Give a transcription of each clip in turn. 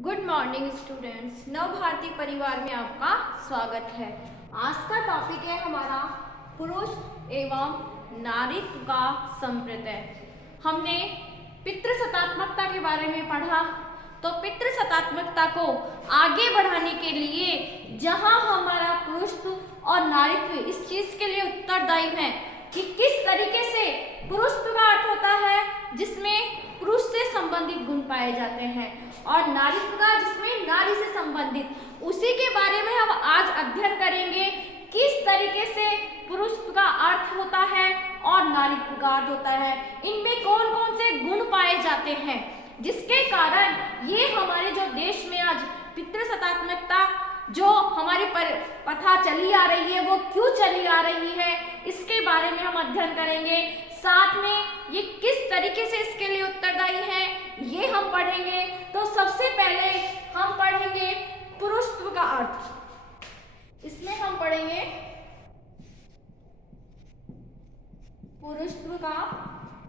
Good morning students, नव भारती परिवार में आपका स्वागत है। आज का टॉपिक है हमारा पुरुष एवं नारीत्व का संप्रदाय। हमने पितृसत्तात्मकता के बारे में पढ़ा, तो पितृसत्तात्मकता को आगे बढ़ाने के लिए जहां हमारा पुरुषत्व और नारीत्व इस चीज के लिए उत्तरदायी है कि किस तरीके से पुरुषत्व का अर्थ होता है जिसमें पुरुष से संबंधित गुण पाए जाते हैं और नारीत्व का जिसमें नारी से संबंधित, उसी के बारे में हम आज अध्ययन करेंगे। किस तरीके से पुरुषत्व का अर्थ होता है और नारीत्व का अर्थ होता है, इनमें कौन कौन से गुण पाए जाते हैं, जिसके कारण ये हमारे जो देश में आज पितृसत्तात्मकता जो हमारी प्रथा चली आ रही है वो क्यों चली आ रही है, इसके बारे में हम अध्ययन करेंगे। साथ में ये किस तरीके से इसके लिए उत्तरदायी है ये हम पढ़ेंगे। तो सबसे पहले हम पढ़ेंगे पुरुषत्व का अर्थ। इसमें हम पढ़ेंगे पुरुषत्व का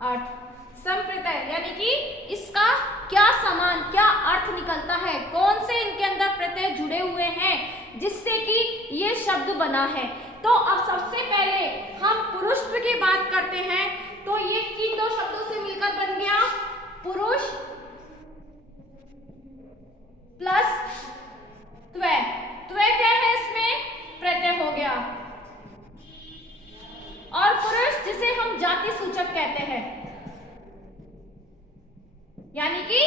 अर्थ संप्रदाय, यानी कि इसका क्या समान क्या अर्थ निकलता है, कौन से इनके अंदर प्रत्यय जुड़े हुए हैं जिससे कि ये शब्द बना है। तो अब सबसे पहले हम पुरुषत्व की बात करते हैं। तो ये किन दो शब्दों से मिलकर बन गया, पुरुष प्लस त्वय। त्वय क्या है, इसमें प्रत्यय हो गया, और पुरुष जिसे हम जाति सूचक कहते हैं, यानी कि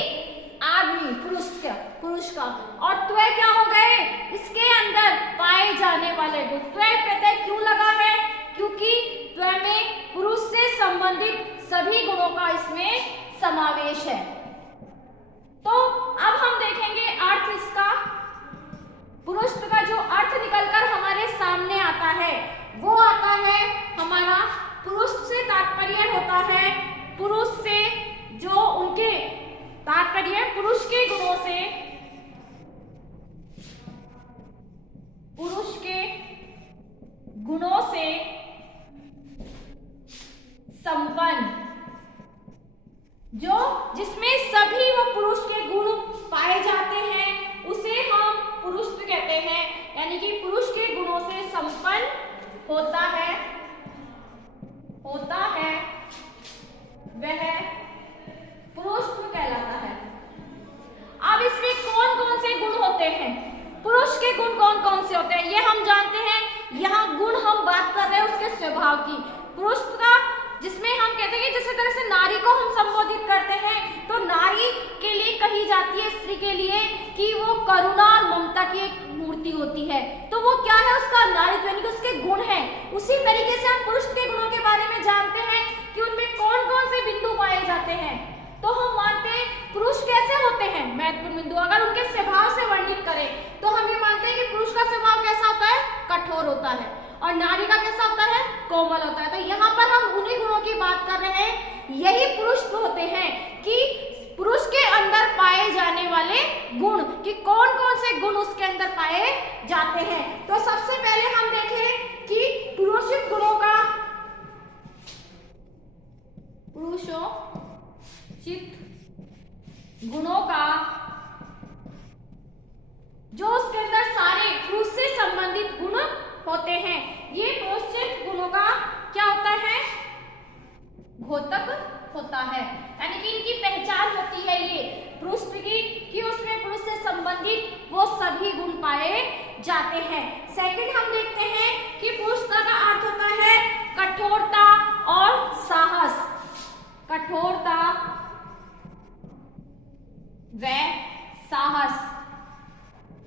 आदमी पुरुष का। और त्वय क्या हो गए, इसके अंदर पाए जाने वाले गुण। त्वय प्रत्यय क्यों लगा है, क्योंकि त्वय में पुरुष से संबंधित सभी गुणों का इसमें समावेश है। तो अब हम देखेंगे अर्थ इसका। पुरुषत्व का जो अर्थ निकलकर हमारे सामने आता है वो आता है हमारा, पुरुष से तात्पर्य होता है पुरुष से जो उनके तात्पर्य पुरुष के गुणों से, पुरुष के गुणों से संपन्न, जो जिसमें सभी वो पुरुष के गुण पाए जाते हैं उसे हम पुरुषत्व कहते हैं। यानी कि पुरुष के गुणों से संपन्न होता है वह पुरुषत्व कहलाता है। अब इसमें कौन कौन से गुण होते हैं, पुरुष के गुण कौन कौन से होते हैं ये हम जानते हैं। यहाँ गुण हम बात कर रहे हैं उसके स्वभाव की। पुरुष का जिसमें हम कहते हैं कि जिस तरह से नारी को हम संबोधित करते हैं, तो नारी के लिए कही जाती है स्त्री के लिए कि वो करुणा और ममता की एक मूर्ति होती है। तो वो क्या है, उसका नारीत्व यानी कि उसके गुण हैं। उसी तरीके से हम पुरुष के गुणों के बारे में जानते हैं कि उनमें कौन कौन से बिंदु पाए जाते हैं। तो हम मानते हैं पुरुष कैसे होते हैं, महत्वपूर्ण बिंदु अगर उनके स्वभाव से वर्णित करें तो हम ये मानते हैं कि पुरुष का स्वभाव कैसा होता है, कठोर होता है, और नारी का कैसा होता है, कोमल होता है। तो यहाँ पर हम उन्हीं गुणों की बात कर रहे हैं। यही पुरुष होते हैं कि पुरुष के अंदर पाए जाने वाले गुण, कि कौन कौन से गुण उसके अंदर पाए जाते हैं। तो सबसे पहले हम देखें कि पुरुषिक गुणों का, गुणों का जो उसके अंदर सारे पुरुष से संबंधित गुण होते हैं, ये पुरुषिक गुणों का क्या होता है, घोतक होता है। यानी कि इनकी पहचान होती है ये पुरुष की कि उसमें पुरुष से संबंधित वो सभी गुण पाए जाते हैं। सेकंड हम देखते हैं कि पुरुषता का अर्थ होता है कठोरता और साहस। कठोरता व साहस,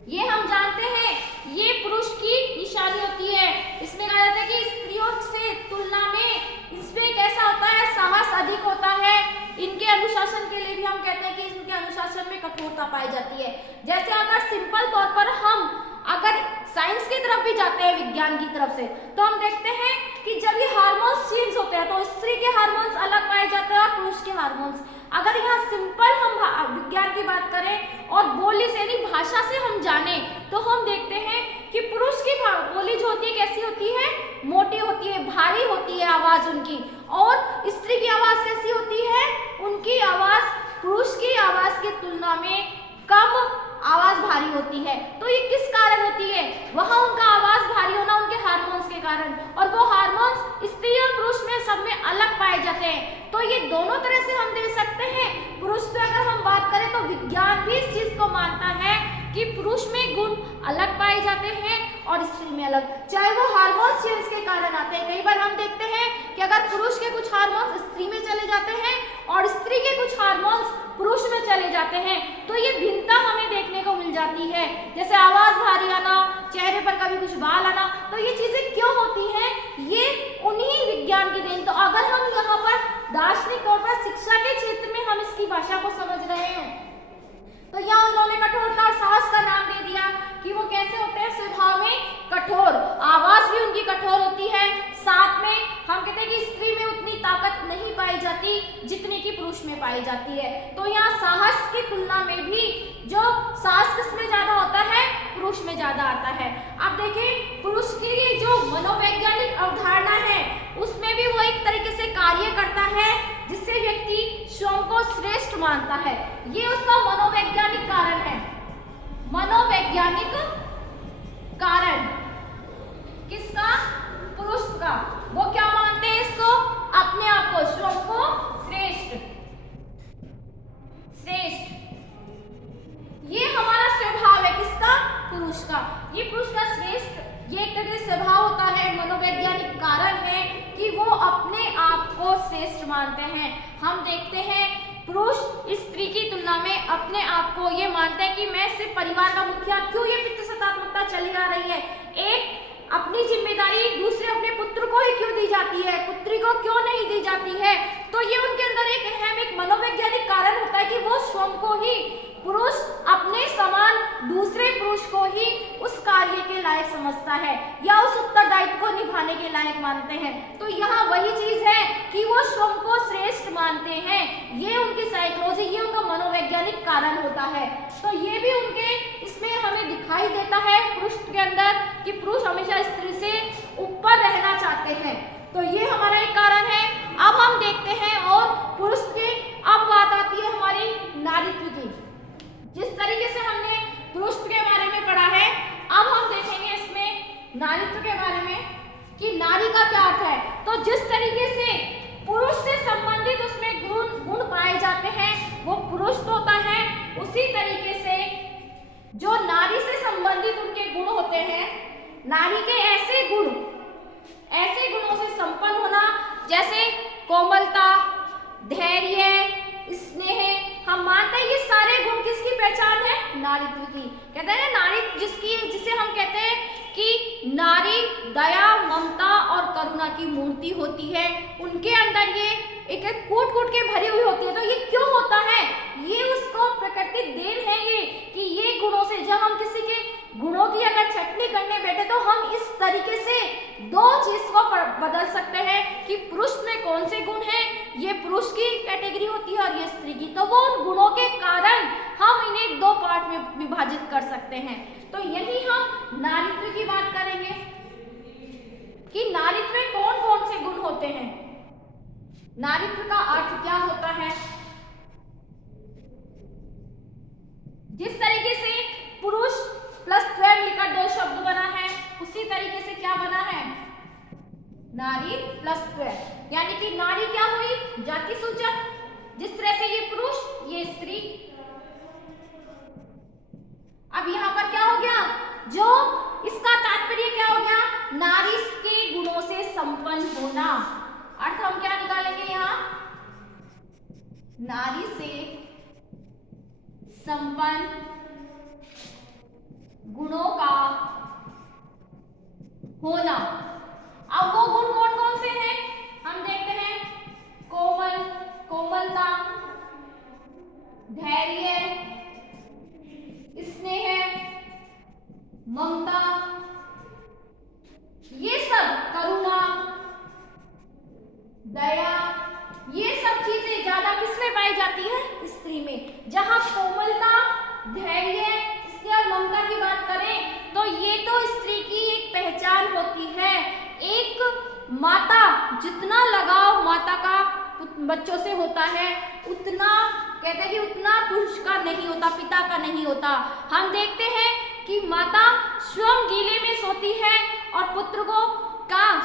ये हम जानते हैं ये पुरुष की निशानी होती है। इसमें कहा जाता है कि स्त्रियों से तुलना में इसमें कैसा होता है, साहस अधिक होता है। इनके अनुशासन के लिए भी हम कहते हैं कि इनके अनुशासन में कठोरता पाई जाती है। जैसे अगर सिंपल तौर पर हम अगर साइंस की तरफ भी जाते हैं, विज्ञान की तरफ से, तो हम देखते हैं कि जब ये हार्मोन्स चेंज होते हैं तो स्त्री के हार्मोन्स अलग पाए जाते हैं और पुरुष के हार्मोन्स। अगर यहाँ सिंपल हम विज्ञान की बात करें और बोली से यानी भाषा से हम जाने, तो हम देखते हैं कि पुरुष की बोली जो होती है कैसी होती है, मोटी होती है, भारी होती है आवाज उनकी, और स्त्री की आवाज कैसी होती है, उनकी आवाज पुरुष की आवाज की तुलना में कम होती है। तो ये किस कारण होती है? वहाँ उनका आवाज भारी होना उनके हार्मोन्स के कारण, और वो हार्मोन्स स्त्री और पुरुष में सब में अलग पाए जाते हैं। तो ये दोनों तरह से हम दे सकते हैं। पुरुष से अगर हम बात करें तो विज्ञान भी इस चीज को मानता है कि पुरुष में गुण अलग पाए जाते हैं और स्त्री में अलग, चाहे वो हार्मोन्स चेंज के कारण आते हैं। कई बार हम देखते हैं कि अगर पुरुष के कुछ हार्मोन्स स्त्री में चले जाते हैं और स्त्री के कुछ हार्मोन्स पुरुष में चले जाते हैं, तो ये भिन्नता हमें देखने को मिल जाती है। जैसे आवाज भारी आना, चेहरे पर कभी कुछ बाल आना, तो ये चीजें क्यों होती हैं? ये उन्हीं विज्ञान की देन। तो अगर हम यहाँ पर दार्शनिक तौर पर शिक्षा के क्षेत्र में हम इसकी भाषा को समझ रहे हैं, तो यहाँ उन्होंने कठोरता और साहस का नाम दे दिया कि वो कैसे होते हैं, स्वभाव में कठोर, आवाज भी उनकी कठोर होती है। साथ में हम कहते हैं कि स्त्री में उतनी ताकत नहीं पाई जाती जितनी कि पुरुष में पाई जाती है। तो यहाँ साहस की तुलना में भी जो साहस किसमें ज्यादा होता है? पुरुष में ज्यादा आता है। अब देखें, पुरुष की ये जो मनोवैज्ञानिक अवधारणा है उसमें भी वो एक तरीके से कार्य करता है जिससे व्यक्ति स्वयं को श्रेष्ठ मानता है। ये उसका मनोवैज्ञानिक कारण है। मनोवैज्ञानिक कारण किसका? पुरुष का। वो क्या मानते हैं इसको? अपने आप को, स्वयं को श्रेष्ठ। ये हमारा स्वभाव है, किसका? पुरुष का। ये पुरुष का श्रेष्ठ, ये एक तरह से स्वभाव होता है, मनोवैज्ञानिक कारण है कि वो अपने आप को श्रेष्ठ मानते हैं। हम देखते हैं पुरुष स्त्री की तुलना में अपने आप को ये मानते हैं कि मैं सिर्फ परिवार का मुखिया। क्यों ये पितृसत्तात्मकता चली आ रही है? एक अपनी जिम्मेदारी दूसरे अपने पुत्र को ही क्यों दी जाती है, पुत्री को क्यों नहीं दी जाती है? तो ये उनके अंदर एक अहम एक मनोवैज्ञानिक कारण होता है कि वो स्वयं को ही पुरुष अपने समान दूसरे पुरुष को ही उस कार्य के लायक समझता है या उस उत्तरदायित्व को निभाने के लायक मानते हैं। तो यहाँ वही चीज है कि वो स्वयं को श्रेष्ठ मानते हैं। ये उनकी साइकोलॉजी, ये उनका मनोवैज्ञानिक कारण होता है। तो ये भी उनके इसमें हमें दिखाई देता है पुरुष के अंदर कि पुरुष हमेशा स्त्री से ऊपर रहना चाहते हैं। तो ये हमारा एक कारण है। अब हम देखते हैं और पुरुष के अब बात आती है हमारी नारीत्व की। जिस तरीके से हमने पुरुष के बारे में पढ़ा है, अब हम देखेंगे इसमें नारीत्व के बारे में कि नारी का क्या अर्थ है। तो जिस तरीके से पुरुष से संबंधित उसमें गुण पाए जाते हैं वो पुरुष तो होता है, उसी तरीके से जो नारी से संबंधित उनके गुण होते हैं, नारी के ऐसे गुणों से संपन्न होना जैसे कोमलता, धैर्य, स्नेह, हम मानते हैं ये सारे गुण किसकी पहचान है? नारीत्व की। कहते हैं ना, नारी जिसे हम कहते हैं कि नारी दया, ममता और करुणा की मूर्ति होती है। उनके अंदर ये एक कूट कूट के भरी हुई होती है। तो ये क्यों होता है? ये उसको प्रकृति देन है ये कि ये गुणों से, जब हम किसी के गुणों की अगर छटनी करने बैठे तो हम इस तरीके से दो चीज को बदल सकते हैं कि पुरुष में कौन से गुण हैं, ये पुरुष की कैटेगरी होती है और ये स्त्री की। तो वो उन गुणों के कारण हम इन्हें दो पार्ट में विभाजित कर सकते हैं। तो यही हम नारीत्व की बात करेंगे कि नारीत्व में कौन कौन से गुण होते हैं, नारीत्व का अर्थ क्या होता है। जिस तरीके से पुरुष प्लस द्वय मिलकर दो शब्द बना है, उसी तरीके से क्या बना है? नारी प्लस द्वय, यानी कि नारी क्या हुई? जाति सूचक। जिस तरह से ये पुरुष, ये स्त्री। अब यहां पर क्या हो गया? जो इसका तात्पर्य क्या हो गया? नारी के गुणों से संपन्न होना। अर्थ हम क्या निकालेंगे यहां? नारी से संपन्न गुणों का होना। अब वो गुण कौन कौन से हैं हम देखते हैं। कोमलता, धैर्य, स्नेह, ममता, ये सब, करुणा, दया, ये सब चीजें ज्यादा किसमें पाई जाती है? स्त्री में। जहां कोमलता, धैर्य, और ममता की बात करें तो ये तो स्त्री की एक पहचान होती है। एक माता, जितना लगाव माता का बच्चों से होता है उतना कहते हैं कि उतना पुरुष का नहीं होता, पिता का नहीं होता। हम देखते हैं कि माता स्वयं गीले में सोती है और पुत्र को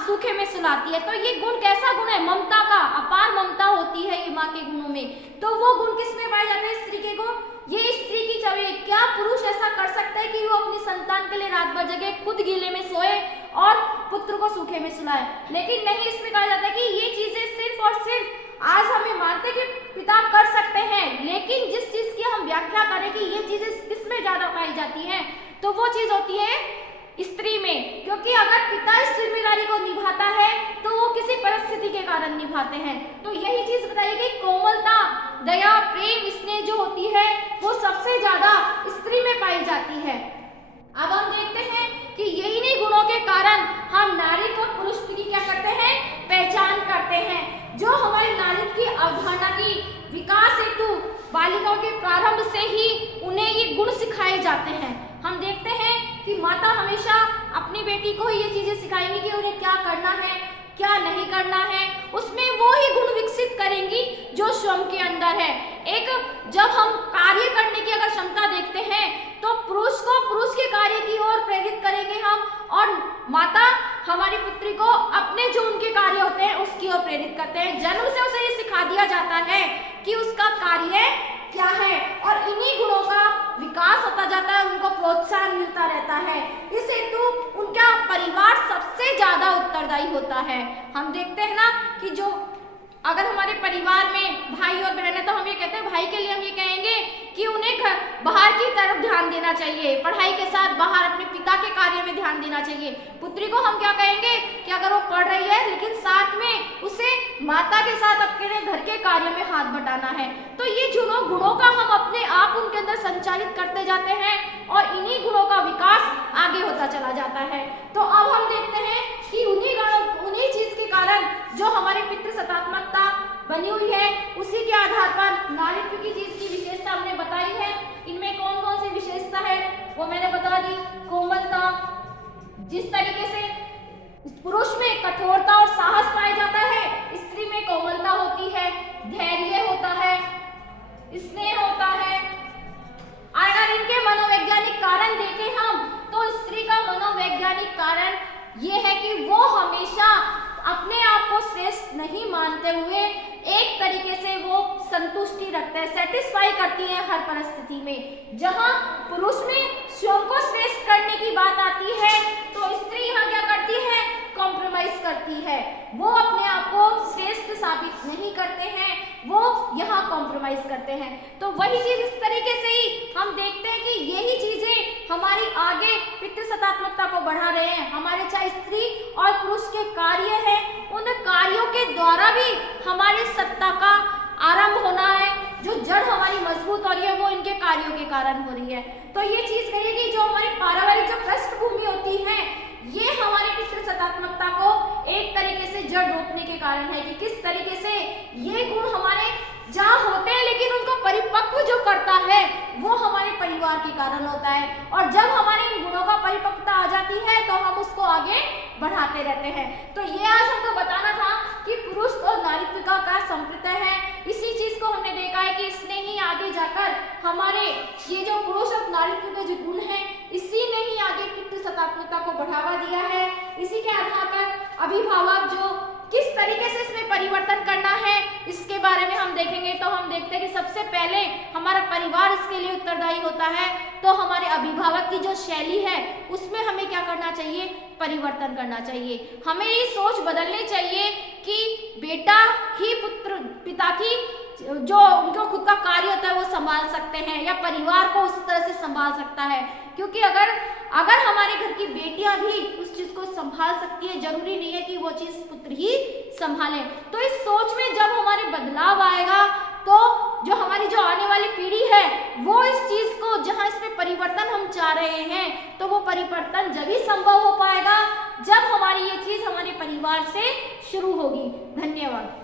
सूखे में सुलाती है। तो ये गुण कैसा गुण है? ममता का, अपार ममता होती है ये माँ के गुणों में। तो वो गुण किसमें पाए जाते हैं? स्त्री के गुण। ये स्त्री की छवि। क्या पुरुष ऐसा कर सकता है कि वो अपनी संतान के लिए रात भर जगे, खुद गीले में सोए और पुत्र को सूखे में सुलाए? लेकिन नहीं, इसमें कहा जाता है कि ये चीजें सिर्फ और सिर्फ आज हमें मानते कि पिता कर सकते हैं, लेकिन जिस चीज की हम व्याख्या करें कि ये चीजें किसमें ज्यादा पाई जाती हैं, तो वो चीज होती है स्त्री में। क्योंकि अगर पिता इस जिम्मेदारी को निभाता है तो वो किसी परिस्थिति के कारण निभाते हैं। तो यही चीज बताइए कि कोमलता, दया, प्रेम, स्नेह जो होती है वो सबसे ज्यादा स्त्री में पाई जाती है। अब हम देखते हैं कि यही नहीं गुणों के कारण हम नारी और पुरुष की क्या करते हैं? पहचान करते हैं। जो हमारी नारी की अवधारणा की विकास हेतु बालिकाओं के प्रारंभ से ही उन्हें ये गुण सिखाए जाते हैं। हम देखते हैं कि माता हमेशा अपनी बेटी को ये चीजें सिखाएंगी कि उन्हें क्या करना है, क्या नहीं करना है। उसमें वो ही गुण विकसित करेंगी जो स्वयं के अंदर है। एक जब हम कार्य करने की अगर क्षमता देखते हैं तो पुरुष को पुरुष के कार्य की ओर प्रेरित करेंगे हम, और माता हमारी पुत्री को अपने जो उनके कार्य होते हैं उसकी ओर प्रेरित करते हैं। जन्म से उसे ये सिखा दिया जाता है कि उसका कार्य क्या है, और इन्हीं गुणों का विकास होता जाता है, उनको प्रोत्साहन मिलता रहता है। इस हेतु उनका परिवार सबसे ज्यादा उत्तरदायी होता है। हम देखते हैं ना कि जो अगर हमारे परिवार में भाई और बहन है तो हम ये कहते हैं, भाई के लिए हम ये कहेंगे कि उन्हें बाहर की तरफ ध्यान देना चाहिए, पढ़ाई के साथ बाहर अपने पिता के कार्य में ध्यान देना चाहिए। पुत्री को हम क्या कहेंगे कि अगर वो पढ़ रही है लेकिन साथ में उसे माता के साथ अपने घर के कार्य में हाथ बटाना है। तो ये गुणों का हम अपने आप उनके अंदर संचालित करते जाते हैं और इन्हीं गुणों का विकास आगे होता चला जाता है। तो अब हम देखते हैं कि उन्हीं चीज के कारण जो हमारी पितृसत्तात्मकता बनी हुई है, उसी के आधार पर नारीत्व की चीज की विशेषता हमने बताई है। इनमें कौन कौन सी विशेषता है वो मैंने बता दी। कोमलता, जिस तरीके से पुरुष में कठोरता और साहस पाया जाता है, स्त्री में कोमलता होती है, धैर्य होता है, स्नेह होता है। अगर इनके मनोवैज्ञानिक कारण देखें हम तो स्त्री का मनोवैज्ञानिक कारण ये है कि वो हमेशा अपने आप को श्रेष्ठ नहीं मानते हुए एक तरीके से वो संतुष्टि रखते हैं, सेटिस्फाई करती है हर परिस्थिति में। जहां पुरुष में स्वयं को श्रेष्ठ करने की बात आती है तो स्त्री यहाँ क्या करती है? कॉम्प्रोमाइज करती है। वो अपने आप को श्रेष्ठ साबित नहीं करते हैं, वो यहाँ कॉम्प्रोमाइज करते हैं। तो वही चीज इस तरीके से ही हम देखते हैं कि यही चीजें हमारी आगे पितृसत्तात्मकता को बढ़ा रहे हैं। हमारे चाहे स्त्री और पुरुष के कार्य हैं, उन कार्यों के द्वारा भी हमारी सत्ता का आरंभ होना है। जो जड़ हमारी मजबूत हो रही है वो इनके कार्यों के कारण हो रही है। तो ये चीज कहेगी जो हमारी पारिवारिक जो पृष्ठभूमि होती है ये हमारी पितृसत्तात्मकता को एक तरीके से जड़ रोकने के कारण है कि किस तरीके से ये गुण हमारे जहाँ होते हैं लेकिन उनको परिपक्व जो करता है वो हमारे परिवार के कारण होता है। और जब हमारे इन गुणों का परिपक्वता आ जाती है तो हम उसको आगे बढ़ाते रहते हैं। तो ये आज हमको बताना था कि पुरुष और नारीत्व का क्या संप्रदाय है। इसी चीज को हमने देखा है कि इसने ही आगे जाकर हमारे ये जो पुरुष और नारीत्व के जो गुण हैं इसी ने ही आगे पितृसत्तात्मकता को बढ़ावा दिया है। इसी के आधार पर अभिभावक जो किस तरीके से इसमें परिवर्तन करना है इसके बारे में हम देखेंगे। तो हम देखते हैं कि सबसे पहले हमारा परिवार इसके लिए उत्तरदायी होता है। तो हमारे अभिभावक की जो शैली है उसमें हमें क्या करना चाहिए? परिवर्तन करना चाहिए। हमें ये सोच बदलनी चाहिए कि बेटा ही पिता की जो उनका खुद का कार्य होता है वो संभाल सकते हैं या परिवार को उस तरह से संभाल सकता है। क्योंकि अगर हमारे घर की बेटियां भी उस चीज को संभाल सकती है, जरूरी नहीं है कि वो चीज पुत्र ही संभालें। तो इस सोच में जब हमारे बदलाव आएगा तो जो हमारी जो आने वाली पीढ़ी है वो इस चीज को, जहां इसमें परिवर्तन हम चाह रहे हैं, तो वो परिवर्तन जब ही संभव हो पाएगा जब हमारी ये चीज हमारे परिवार से शुरू होगी। धन्यवाद।